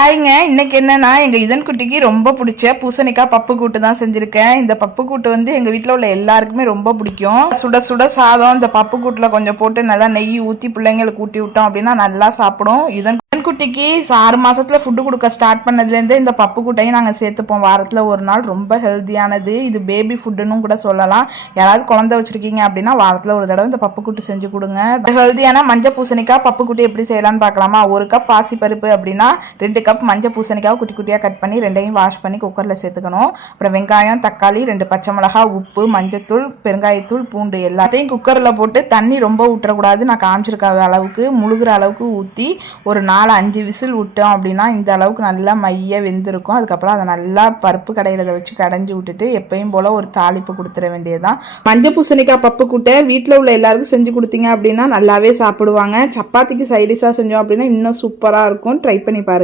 ஹாய்ங்க, இன்னைக்கு என்னன்னா எங்க இதன் குட்டிக்கு ரொம்ப பிடிச்ச பூசணிக்காய் பப்பு கூட்டு தான் செஞ்சிருக்கேன். இந்த பப்பு கூட்டு வந்து எங்க வீட்டில் உள்ள எல்லாருக்குமே ரொம்ப பிடிக்கும். சுட சுட சாதம் இந்த பப்பு கூட்டுல கொஞ்சம் போட்டு நல்லா நெய் ஊற்றி பிள்ளைங்களுக்கு ஊட்டி விட்டோம் அப்படின்னா நல்லா சாப்பிடும். இதன் குட்டிக்கு 6 மாசத்துல ஃபுட்டு கொடுக்க ஸ்டார்ட் பண்ணதுலேருந்தே இந்த பப்பு கூட்டையும் நாங்கள் சேர்த்துப்போம் வாரத்தில் ஒரு நாள். ரொம்ப ஹெல்த்தியானது இது, பேபி ஃபுட்டுன்னு கூட சொல்லலாம். யாராவது குழந்தை வச்சிருக்கீங்க அப்படின்னா வாரத்தில் ஒரு தடவை இந்த பப்பு கூட்டு செஞ்சு கொடுங்க. ஹெல்த்தியான மஞ்சள் பூசணிக்காய் பப்பு கூட்டு எப்படி செய்யலாம்னு பார்க்கலாமா? 1 கப் பாசிப்பருப்பு அப்படின்னா 2 கப் மஞ்சள் பூசணிக்காய் குட்டி குட்டியாக கட் பண்ணி 2யும் வாஷ் பண்ணி குக்கரில் சேர்த்துக்கணும். அப்புறம் வெங்காயம், தக்காளி, 2 பச்சை மிளகாய், உப்பு, மஞ்சத்தூள், பெருங்காயத்தூள், பூண்டு எல்லாத்தையும் குக்கரில் போட்டு தண்ணி ரொம்ப ஊற்றக்கூடாது. நான் காமிச்சிருக்க அளவுக்கு முழுகிற அளவுக்கு ஊற்றி ஒரு 4-5 விசில் விட்டோம் அப்படின்னா இந்த அளவுக்கு நல்லா மைய வெந்திருக்கும். அதுக்கப்புறம் அதை நல்லா பருப்பு கடையில் வச்சு கடைஞ்சி விட்டுட்டு எப்பயும் போல் ஒரு தாளிப்பு கொடுத்துட வேண்டியதுதான். மஞ்சள் பூசணிக்காய் பப்பு கூட்டை வீட்டில் உள்ள எல்லாருக்கும் செஞ்சு கொடுத்தீங்க அப்படின்னா நல்லாவே சாப்பிடுவாங்க. சப்பாத்திக்கு சைடிஷாக செஞ்சோம் அப்படின்னா இன்னும் சூப்பராக இருக்கும். ட்ரை பண்ணி பாருங்கள்.